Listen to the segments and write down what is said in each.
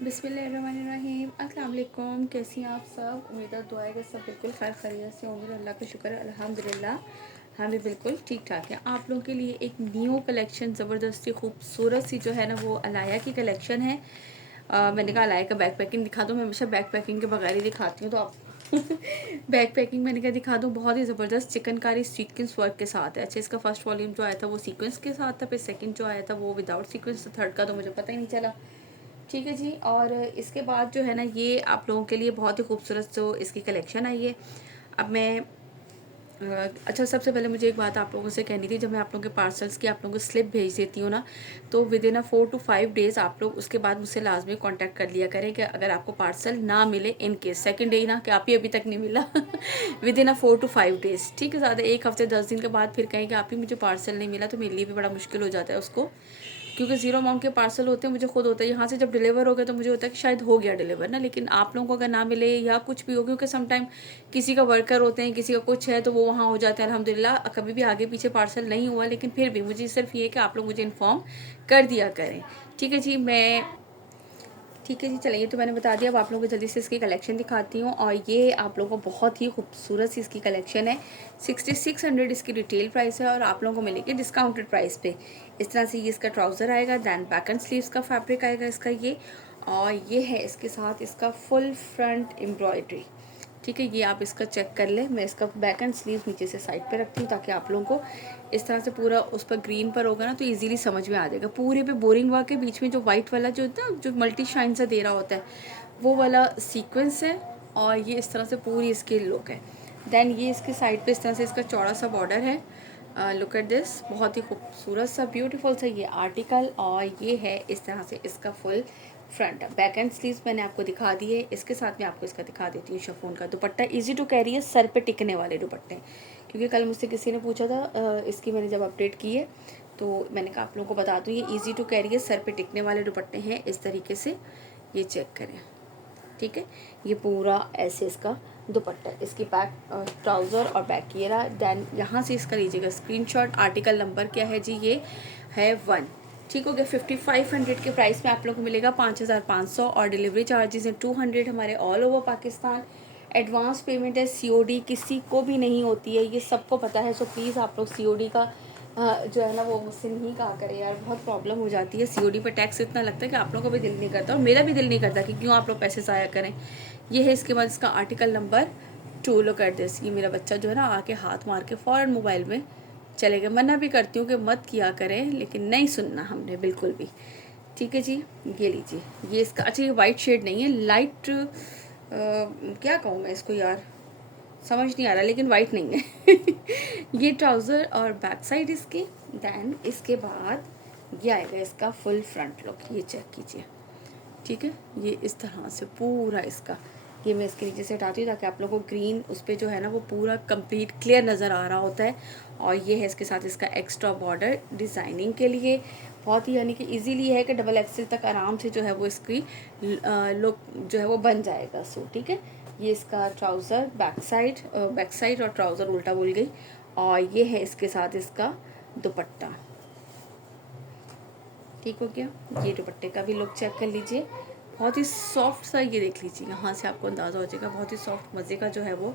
बिस्मिल्लाहिर्रहमानिर्रहीम। अस्सलाम वालेकुम। कैसी हैं आप सब? उम्मीद और दुआ है कि सब बिल्कुल खैर खैरियत से होंगे। अल्लाह का शुक्र है, अल्हम्दुलिल्लाह हम भी बिल्कुल ठीक ठाक हैं। आप लोगों के लिए एक न्यू कलेक्शन ज़बरदस्ती खूबसूरत सी जो है ना वो अलाया की कलेक्शन है। मैंने कहा अलाया का बैक पैकिंग दिखा दूँ। मैं हमेशा बैक पैकिंग के बगैर ही दिखाती हूँ, तो आप बैक पैकिंग मैंने कहा दिखा दूँ। बहुत ही ज़बरदस्त चिकनकारी सीक्वेंस वर्क के साथ है। अच्छा, इसका फर्स्ट वॉल्यूम जो आया था वो सीक्वेंस के साथ था, फिर सेकंड जो आया था वो विदाउट सीक्वेंस था, थर्ड का तो मुझे पता ही नहीं चला। ठीक है जी। और इसके बाद जो है ना ये आप लोगों के लिए बहुत ही खूबसूरत जो इसकी कलेक्शन आई है। अब मैं अच्छा, सबसे पहले मुझे एक बात आप लोगों से कहनी थी। जब मैं आप लोगों के पार्सल्स की आप लोगों को स्लिप भेज देती हूँ ना, तो विद इन 4 to 5 डेज़ आप लोग उसके बाद मुझसे लाजमी कांटेक्ट कर लिया करें कि अगर आपको पार्सल ना मिले, इन केस सेकंड डे ना कि आप ही अभी तक नहीं मिला विद इन 4 to 5 डेज़, ठीक है। ज़्यादा एक हफ्ते 10 दिन के बाद फिर कहें कि आप ही मुझे पार्सल नहीं मिला, तो मेरे लिए भी बड़ा मुश्किल हो जाता है उसको, क्योंकि ज़ीरो अमाउंट के पार्सल होते हैं। मुझे खुद होता है यहाँ से जब डिलीवर हो गया तो मुझे होता है कि शायद हो गया डिलीवर ना, लेकिन आप लोगों को अगर ना मिले या कुछ भी हो, क्योंकि सम टाइम किसी का वर्कर होते हैं, किसी का कुछ है, तो वो वहाँ हो जाते हैं। अल्हम्दुलिल्लाह कभी भी आगे पीछे पार्सल नहीं हुआ, लेकिन फिर भी मुझे सिर्फ ये है कि आप लोग मुझे इन्फॉर्म कर दिया करें। ठीक है जी। ठीक है जी, चलिए, तो मैंने बता दिया। अब आप लोगों को जल्दी से इसकी कलेक्शन दिखाती हूँ। और ये आप लोगों को बहुत ही खूबसूरत सी इसकी कलेक्शन है। 6600 इसकी रिटेल प्राइस है और आप लोगों को मिलेगी डिस्काउंटेड प्राइस पे। इस तरह से ये इसका ट्राउज़र आएगा, दैन बैक एंड स्लीव्स का फैब्रिक आएगा इसका ये। और ये है इसके साथ इसका फुल फ्रंट एम्ब्रॉयडरी। ठीक है, ये आप इसका चेक कर लें। मैं इसका बैक एंड स्लीव नीचे से साइड पे रखती हूँ ताकि आप लोगों को इस तरह से पूरा उस पर ग्रीन पर होगा ना तो इजीली समझ में आ जाएगा। पूरे पे बोरिंग वर्क है, बीच में जो वाइट वाला जो होता है, जो मल्टी शाइन सा दे रहा होता है, वो वाला सीक्वेंस है। और ये इस तरह से पूरी इसकी लुक है। देन ये इसके साइड पे इस तरह से इसका चौड़ा सा बॉर्डर है। लुक एट दिस, बहुत ही खूबसूरत सा ब्यूटीफुल सा ये आर्टिकल। और ये है इस तरह से इसका full front. Back and sleeves मैंने आपको दिखा दिए। इसके साथ मैं आपको इसका दिखा देती हूँ शिफॉन का दुपट्टा। इजी टू कैरी है, सर पे टिकने वाले दुपट्टे, क्योंकि कल मुझसे किसी ने पूछा था इसकी मैंने जब अपडेट की है तो मैंने कहा आप लोगों को बता दूँ, ये इजी टू कैरी है, सर पे टिकने वाले दुपट्टे हैं। इस तरीके से ये चेक करें। ठीक है, ये पूरा ऐसे इसका दुपट्टा, इसकी बैक ट्राउज़र और बैक ये रहा। दैन यहाँ से इसका लीजिएगा स्क्रीनशॉट। आर्टिकल नंबर क्या है जी? ये है 1। ठीक हो गया। 5500 के प्राइस में आप लोगों को मिलेगा 5500 और डिलीवरी चार्जेस हैं 200 हमारे all over Pakistan. Advance payment है, सीओडी किसी को भी नहीं होती है, ये सबको पता है। सो प्लीज़ आप लोग सीओडी का जो है ना वो मुझसे नहीं कहा करें यार, बहुत प्रॉब्लम हो जाती है। सीओडी पर टैक्स इतना लगता है कि आप लोगों का भी दिल नहीं करता और मेरा भी दिल नहीं करता कि क्यों आप लोग पैसे ज़ाया करें। ये है इसके बाद इसका article number 2। Look at this. ये मेरा बच्चा जो है ना आके हाथ मार के फ़ौरन मोबाइल में चले गए। मना भी करती हूँ कि मत किया करें, लेकिन नहीं सुनना हमने बिल्कुल भी। ठीक है जी, ये लीजिए। ये इसका, अच्छा ये वाइट शेड नहीं है, लाइट क्या कहूँ मैं इसको यार, समझ नहीं आ रहा, लेकिन वाइट नहीं है ये ट्राउज़र और बैक साइड इसकी। दैन इसके बाद ये आएगा इसका फुल फ्रंट लुक, ये चेक कीजिए। ठीक है, ये इस तरह से पूरा इसका, ये मैं इसके नीचे से हटाती हूँ ताकि आप लोगों को ग्रीन उस पर जो है ना वो पूरा कंप्लीट क्लियर नज़र आ रहा होता है। और ये है इसके साथ इसका एक्स्ट्रा बॉर्डर डिज़ाइनिंग के लिए। बहुत ही यानी कि इजीली है कि डबल एक्सेल तक आराम से जो है वो इसकी लुक जो है वो बन जाएगा। सो ठीक है, ये इसका ट्राउज़र बैक साइड और ट्राउज़र उल्टा बोल गई। और ये है इसके साथ इसका दुपट्टा। ठीक हो गया। ये दुपट्टे का भी लुक चेक कर लीजिए, बहुत ही सॉफ्ट सा, ये देख लीजिए, यहाँ से आपको अंदाज़ा हो जाएगा, बहुत ही सॉफ्ट मज़े का जो है वो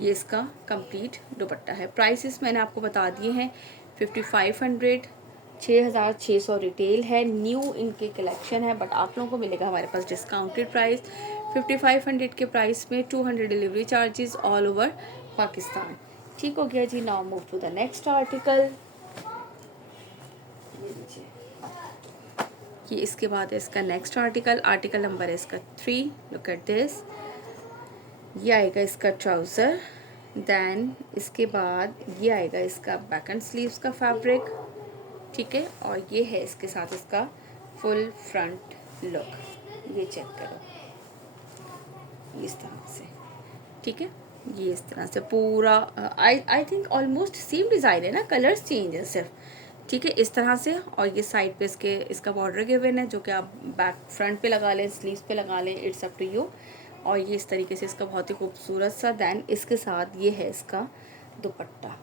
ये इसका कंप्लीट दुपट्टा है। प्राइसेस मैंने आपको बता दिए हैं। 5500, 6600 रिटेल है। न्यू इनके कलेक्शन है, बट आप लोगों को मिलेगा हमारे पास डिस्काउंटेड प्राइस 5500 के प्राइस में 200 delivery charges all over Pakistan. ठीक हो गया जी। Now move to the next article. ये लीजिए, ये इसके बाद है इसका नेक्स्ट आर्टिकल। आर्टिकल नंबर है इसका 3। Look at this. ये आएगा इसका ट्राउज़र। दैन इसके बाद ये आएगा इसका बैक एंड स्लीव्स का फैब्रिक। ठीक है, और ये है इसके साथ इसका फुल फ्रंट लुक। ये चेक करो इस तरह से। ठीक है, ये इस तरह से पूरा I think almost same design है ना, कलर्स चेंज है सिर्फ। ठीक है, इस तरह से। और ये साइड पे इसका बॉर्डर गिवन है जो कि आप बैक फ्रंट पे लगा लें, स्लीव्स पे लगा लें, इट्स अप टू यू। और ये इस तरीके से इसका बहुत ही खूबसूरत सा। दैन इसके साथ ये है इसका दुपट्टा।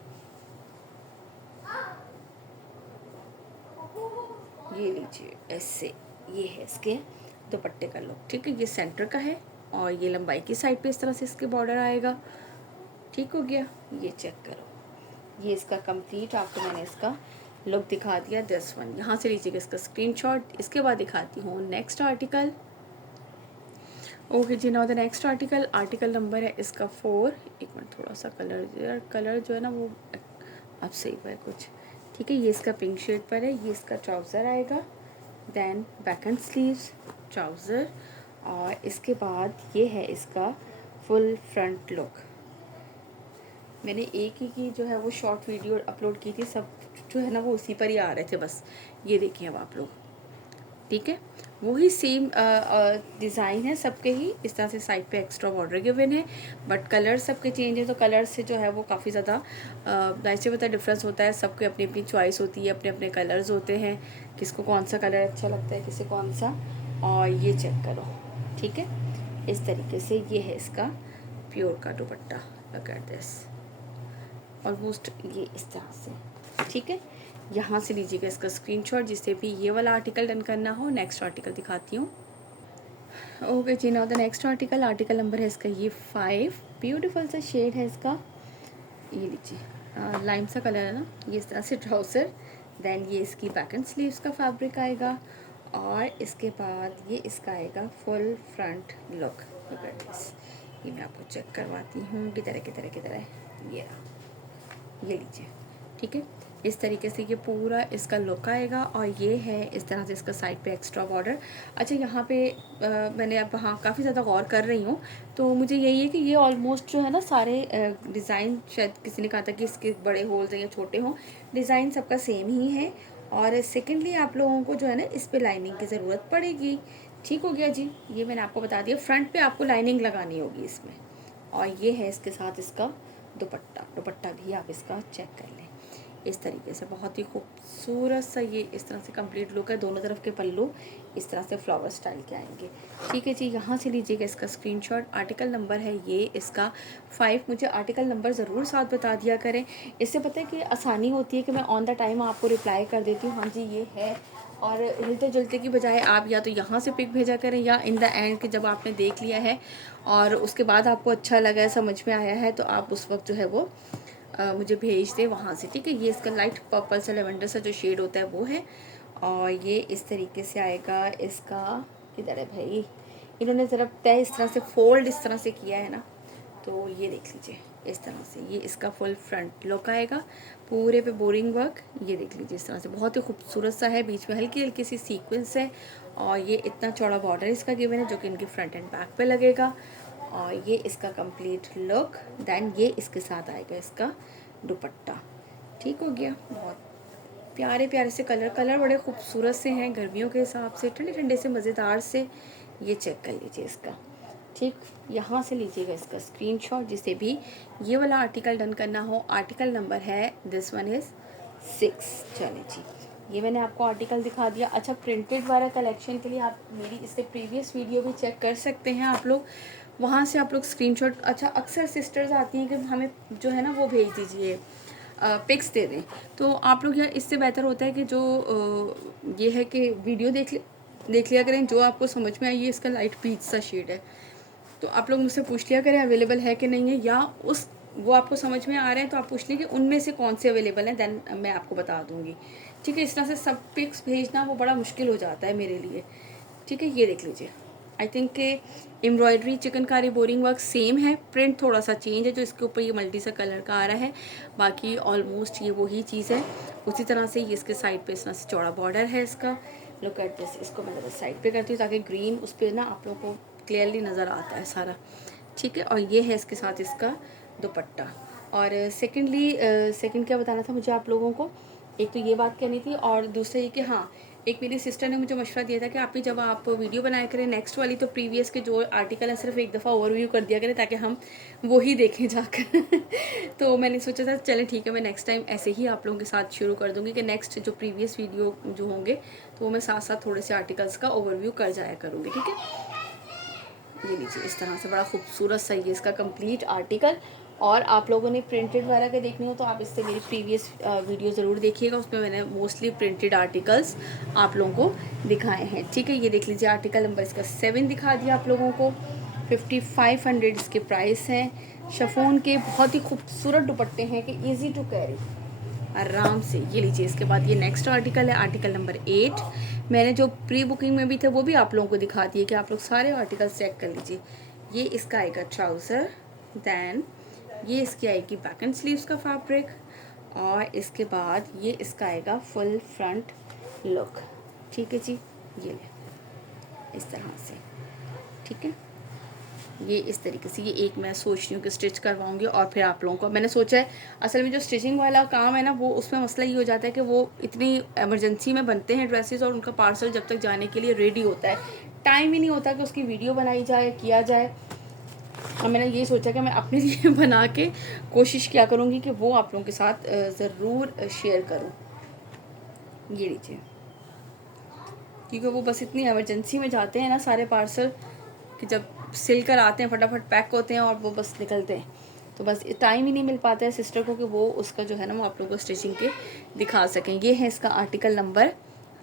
ये लीजिए ऐसे, ये है इसके दुपट्टे का लुक। ठीक है, ये सेंटर का है और ये लंबाई की साइड पे इस तरह से इसके बॉर्डर आएगा। ठीक हो गया, ये चेक करो, ये इसका कंप्लीट आपको मैंने इसका लुक दिखा दिया। दिस वन, यहाँ से लीजिएगा इसका स्क्रीनशॉट। इसके बाद दिखाती हूँ नेक्स्ट आर्टिकल। ओके जी, now the next article, article number है इसका 4। एक मिनट, थोड़ा सा कलर जो है ना वो अब सही है कुछ। ठीक है, ये इसका पिंक शेड पर है। ये इसका ट्राउज़र आएगा, then back and sleeves, trouser, और इसके बाद ये है इसका फुल फ्रंट लुक। मैंने एक ही की जो है वो शॉर्ट वीडियो अपलोड की थी, सब जो है ना वो उसी पर ही आ रहे थे बस। ये देखिए अब आप लोग, ठीक है, वही सेम डिज़ाइन है सबके ही। इस तरह से साइड पे एक्स्ट्रा बॉर्डर गिवन है, बट कलर सबके चेंज है। तो कलर से जो है वो काफ़ी ज़्यादा वैसे पता डिफरेंस होता है। सबके अपनी अपनी चॉइस होती है, अपने अपने कलर्स होते हैं, किसको कौन सा कलर अच्छा लगता है, किसे कौन सा। और ये चेक करो, ठीक है, इस तरीके से ये है इसका प्योर का दुपट्टा। लुक एट दिस, ऑलमोस्ट ये इस तरह से। ठीक है, यहाँ से लीजिएगा इसका स्क्रीनशॉट जिससे भी ये वाला आर्टिकल डन करना हो। नेक्स्ट आर्टिकल दिखाती हूँ। ओके जी, now the next article, article number है इसका ये 5। ब्यूटीफुल सा शेड है इसका, ये लीजिए लाइम सा कलर है ना। ये इस तरह से ट्राउज़र, देन ये इसकी बैक एंड स्लीव्स का फैब्रिक आएगा, और इसके बाद ये इसका आएगा full front look. Look at this, ये मैं आपको चेक करवाती हूँ किधर है। ये रहा, ये लीजिए। ठीक है, इस तरीके से ये पूरा इसका लुक आएगा, और ये है इस तरह से इसका साइड पे एक्स्ट्रा बॉर्डर। अच्छा, यहाँ पे मैंने अब हाँ काफ़ी ज़्यादा गौर कर रही हूँ, तो मुझे यही है कि ये ऑलमोस्ट जो है ना सारे डिज़ाइन, शायद किसी ने कहा था कि इसके बड़े होल्स हैं या छोटे हों, डिज़ाइन सबका सेम ही है। और सेकेंडली आप लोगों को जो है ना इस पर लाइनिंग की ज़रूरत पड़ेगी। ठीक हो गया जी, ये मैंने आपको बता दिया। फ्रंट पे आपको लाइनिंग लगानी होगी इसमें, और ये है इसके साथ इसका दुपट्टा भी आप इसका चेक कर लें। इस तरीके से बहुत ही खूबसूरत सा ये इस तरह से कंप्लीट लुक है। दोनों तरफ के पल्लू इस तरह से फ्लावर स्टाइल के आएंगे। ठीक है जी, यहाँ से लीजिएगा इसका स्क्रीनशॉट। आर्टिकल नंबर है ये इसका 5। मुझे आर्टिकल नंबर ज़रूर साथ बता दिया करें, इससे पता है कि आसानी होती है कि मैं ऑन द टाइम आपको रिप्लाई कर देती हूँ हाँ जी ये है। और हिलते जुलते की बजाय आप या तो यहाँ से पिक भेजा करें, या इन द एंड कि जब आपने देख लिया है और उसके बाद आपको अच्छा लगा है, समझ में आया है, तो आप उस वक्त जो है वो मुझे भेज दे वहाँ से। ठीक है, ये इसका लाइट पर्पल सा लेवेंडर सा जो शेड होता है वो है, और ये इस तरीके से आएगा इसका। किधर है भाई, इन्होंने ज़रा तय इस तरह से फोल्ड इस तरह से किया है ना, तो ये देख लीजिए इस तरह से ये इसका फुल फ्रंट लुक आएगा, पूरे पे बोरिंग वर्क। ये देख लीजिए इस तरह से बहुत ही खूबसूरत सा है, बीच में हल्की हल्की सी सीक्वेंस है, और ये इतना चौड़ा बॉर्डर इसका गिवन है जो कि इनकी फ्रंट एंड बैक पे लगेगा, और ये इसका कंप्लीट लुक। देन ये इसके साथ आएगा इसका दुपट्टा। ठीक हो गया, बहुत प्यारे प्यारे से कलर बड़े खूबसूरत से हैं, गर्मियों के हिसाब से ठंडे ठंडे से मज़ेदार से। ये चेक कर लीजिए इसका। ठीक, यहाँ से लीजिएगा इसका स्क्रीनशॉट जिसे भी ये वाला आर्टिकल डन करना हो। आर्टिकल नंबर है दिस वन इज़ 6। चलिए जी, ये मैंने आपको आर्टिकल दिखा दिया। अच्छा, प्रिंटेड वाला कलेक्शन के लिए आप मेरी इससे प्रीवियस वीडियो भी चेक कर सकते हैं आप लोग, वहाँ से आप लोग स्क्रीनशॉट। अच्छा, अक्सर सिस्टर्स आती हैं कि हमें जो है ना वो भेज दीजिए, पिक्स दे दें, तो आप लोग यार इससे बेहतर होता है कि जो ये है कि वीडियो देख लिया करें, जो आपको समझ में आई। ये इसका लाइट पीच सा शेड है, तो आप लोग मुझसे पूछ लिया करें अवेलेबल है कि नहीं है, या उस वो आपको समझ में आ रहे हैं तो आप पूछ लें कि उनमें से कौन से अवेलेबल हैं, देन मैं आपको बता दूँगी। ठीक है, इस तरह से सब पिक्स भेजना वो बड़ा मुश्किल हो जाता है मेरे लिए। ठीक है, ये देख लीजिए, आई थिंक के embroidery chikankari boring work same है, प्रिंट थोड़ा सा चेंज है, जो इसके ऊपर ये मल्टी सा कलर का आ रहा है, बाकी ऑलमोस्ट ये वही चीज़ है। उसी तरह से ये इसके साइड पे इस तरह से चौड़ा बॉर्डर है इसका। लुक एट दिस, इसको मैं ज़रा साइड पे करती हूँ ताकि ग्रीन उस पर ना आप लोगों को क्लियरली नज़र आता है सारा। ठीक है, और ये है इसके साथ इसका दुपट्टा। और सेकंड क्या बताना था मुझे आप लोगों को, एक तो ये बात कहनी थी, और दूसरा ये कि हाँ, एक मेरी सिस्टर ने मुझे मशवरा दिया था कि आप भी जब आप वीडियो बनाया करें नेक्स्ट वाली, तो प्रीवियस के जो आर्टिकल है सिर्फ एक दफ़ा ओवरव्यू कर दिया करें ताकि हम वो ही देखें जाकर। तो मैंने सोचा था चलें ठीक है, मैं नेक्स्ट टाइम ऐसे ही आप लोगों के साथ शुरू कर दूँगी कि नेक्स्ट जो प्रीवियस वीडियो जो होंगे तो वो मैं साथ साथ थोड़े से आर्टिकल्स का ओवरव्यू कर जाया करूँगी। ठीक है, ये लीजिए इस तरह से बड़ा खूबसूरत सा ये इसका कंप्लीट आर्टिकल, और आप लोगों ने प्रिंटेड वगैरह के देखने हो तो आप इससे मेरी प्रीवियस वीडियो ज़रूर देखिएगा, उसमें मैंने मोस्टली प्रिंटेड आर्टिकल्स आप लोगों को दिखाए हैं। ठीक है, ये देख लीजिए आर्टिकल नंबर इसका 7 दिखा दिया आप लोगों को। 5500 इसके प्राइस हैं। शिफॉन के बहुत ही खूबसूरत दुपट्टे हैं कि ईजी टू कैरी, आराम से। ये लीजिए, इसके बाद ये नेक्स्ट आर्टिकल है, आर्टिकल नंबर 8। मैंने जो प्री बुकिंग में भी थे वो भी आप लोगों को दिखा दिए कि आप लोग सारे आर्टिकल चेक कर लीजिए। ये इसका आएगा ट्राउज़र, दैन ये इसकी आएगी बैक एंड स्लीव्स का फैब्रिक, और इसके बाद ये इसका आएगा फुल फ्रंट लुक। ठीक है जी, ये ले इस तरह से। ठीक है, ये इस तरीके से। ये एक मैं सोच रही हूँ कि स्टिच करवाऊंगी और फिर आप लोगों को मैंने सोचा है, असल में जो स्टिचिंग वाला काम है ना, वो उसमें मसला ये हो जाता है कि वो इतनी इमरजेंसी में बनते हैं ड्रेसेस और उनका पार्सल जब तक जाने के लिए रेडी होता है, टाइम ही नहीं होता कि उसकी वीडियो बनाई जाए, किया जाए। और मैंने ये सोचा कि मैं अपने लिए बना के कोशिश किया करूँगी कि वो आप लोगों के साथ ज़रूर शेयर करूँ। ये लीजिए, क्योंकि वो बस इतनी इमरजेंसी में जाते हैं ना सारे पार्सल कि जब सिल कर आते हैं फटाफट पैक होते हैं और वो बस निकलते हैं, तो बस टाइम ही नहीं मिल पाता है सिस्टर को कि वो उसका जो है ना वो आप लोगों को स्टिचिंग के दिखा सकें। ये है इसका आर्टिकल नंबर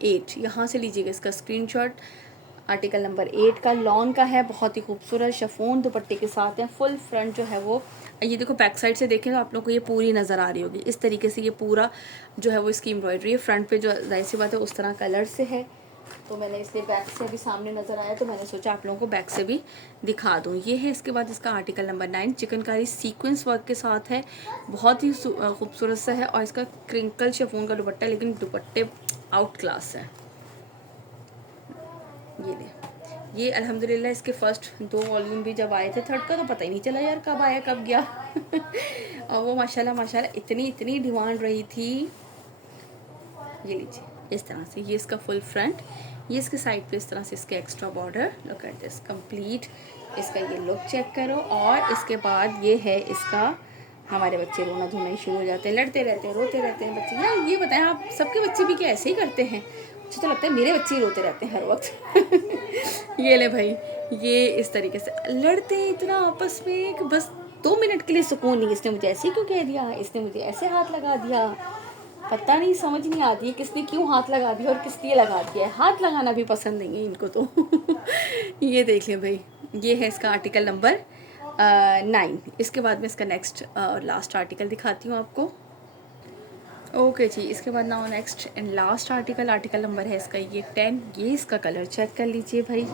8, यहाँ से लीजिएगा इसका स्क्रीनशॉट। आर्टिकल नंबर 8 का लॉन का है, बहुत ही खूबसूरत शिफॉन दुपट्टे के साथ है। फुल फ्रंट जो है वो, ये देखो बैक साइड से देखें तो आप लोग को ये पूरी नज़र आ रही होगी इस तरीके से। ये पूरा जो है वो इसकी एम्ब्रॉयडरी है, फ्रंट पे जो जाहिर सी बात है उस तरह कलर से है, तो मैंने इसलिए बैक से अभी सामने नज़र आया तो मैंने सोचा आप लोगों को बैक से भी दिखा दूँ। ये है इसके बाद इसका article number 9, chikankari sequence work के साथ है, बहुत ही खूबसूरत सा है। और इसका क्रिंकल शिफॉन का दुपट्टा, लेकिन दुपट्टे आउट क्लास है। ये ले, ये अल्हम्दुलिल्लाह इसके फर्स्ट 2 वॉल्यूम भी जब आए थे, थर्ड का तो पता ही नहीं चला यार कब आया कब गया और वो माशाल्लाह इतनी डिमांड रही थी। ये लीजिए इस तरह से, ये इसका फुल फ्रंट, ये इसके साइड पे इस तरह से इसके extra border. Look at this complete, इसका ये लुक चेक करो। और इसके बाद ये है इसका, हमारे बच्चे रोना धोना ही शुरू हो जाते हैं, लड़ते रहते हैं, रोते रहते हैं बच्चे। यार ये बताएं, आप सबके बच्चे भी क्या ऐसे ही करते हैं? मुझे तो लगता है मेरे बच्चे ही रोते रहते हैं हर वक्त ये ले भाई, ये इस तरीके से लड़ते हैं इतना आपस में कि बस 2 मिनट के लिए सुकून नहीं। इसने मुझे ऐसे क्यों कह दिया, इसने मुझे ऐसे हाथ लगा दिया, पता नहीं, समझ नहीं आती है किसने क्यों हाथ लगा दिया और किस लिए लगा दिया है। हाथ लगाना भी पसंद नहीं है इनको तो ये देख लें भाई, ये है इसका आर्टिकल नंबर 9। इसके बाद में इसका नेक्स्ट लास्ट आर्टिकल दिखाती हूँ आपको। ओके जी, इसके बाद now next and last article number है इसका ये 10। ये इसका कलर चेक कर लीजिए भाई,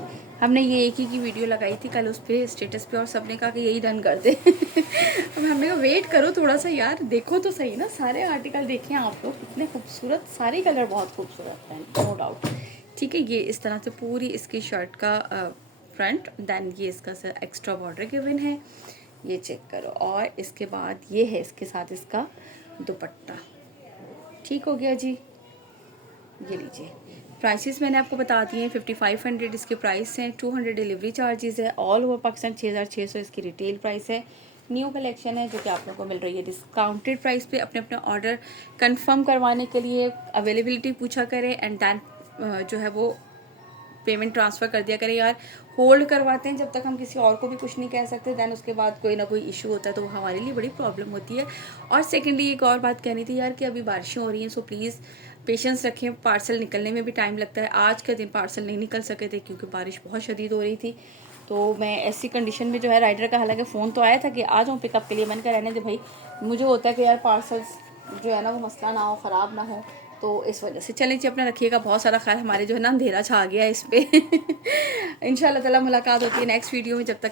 हमने ये एक ही की वीडियो लगाई थी कल उस पर स्टेटस पे और सबने कहा कि यही डन कर दे अब हमने कहा वेट करो थोड़ा सा यार, देखो तो सही ना, सारे आर्टिकल देखें आप लोग, इतने खूबसूरत, सारे कलर बहुत खूबसूरत हैं नो डाउट। ठीक है, ये इस तरह से पूरी इसकी शर्ट का फ्रंट, दैन ये इसका एक्स्ट्रा बॉर्डर गिवन है, ये चेक करो। और इसके बाद ये है इसके साथ इसका दुपट्टा। ठीक हो गया जी, ये लीजिए। प्राइसेस मैंने आपको बता दिए हैं, 5500 इसके प्राइस हैं, 200 डिलीवरी चार्जेस है, ऑल ओवर पाकिस्तान 6600 इसकी रिटेल प्राइस है। न्यू कलेक्शन है जो कि आप लोगों को मिल रही है डिस्काउंटेड प्राइस पे। अपने अपने ऑर्डर कंफर्म करवाने के लिए अवेलेबिलिटी पूछा करें एंड दैन जो है वो पेमेंट ट्रांसफ़र कर दिया करें। यार होल्ड करवाते हैं जब तक हम किसी और को भी कुछ नहीं कह सकते, दैन उसके बाद कोई ना कोई इशू होता है तो वो हमारे लिए बड़ी प्रॉब्लम होती है। और सेकेंडली एक और बात कहनी थी यार कि अभी बारिशें हो रही हैं, सो प्लीज़ पेशेंस रखें, पार्सल निकलने में भी टाइम लगता है। आज के दिन पार्सल नहीं निकल सके थे क्योंकि बारिश बहुत शदीद हो रही थी, तो मैं ऐसी कंडीशन में जो है राइडर का हालांकि फ़ोन तो आया था कि आ जाऊँ पिकअप के लिए, मैंने कहा रहने दे भाई, मुझे होता है कि यार पार्सल्स जो है ना वो मसला ना हो, ख़राब ना हो, तो इस वजह से। चलें जी, अपना रखिएगा बहुत सारा ख्याल, हमारे जो है ना अंधेरा छा गया है इस पर इंशाल्लाह ताला मुलाकात होती है नेक्स्ट वीडियो में। जब तक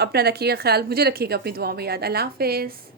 अपना रखिएगा ख्याल, मुझे रखिएगा अपनी दुआओं में याद। अल्लाह हाफ़िज़।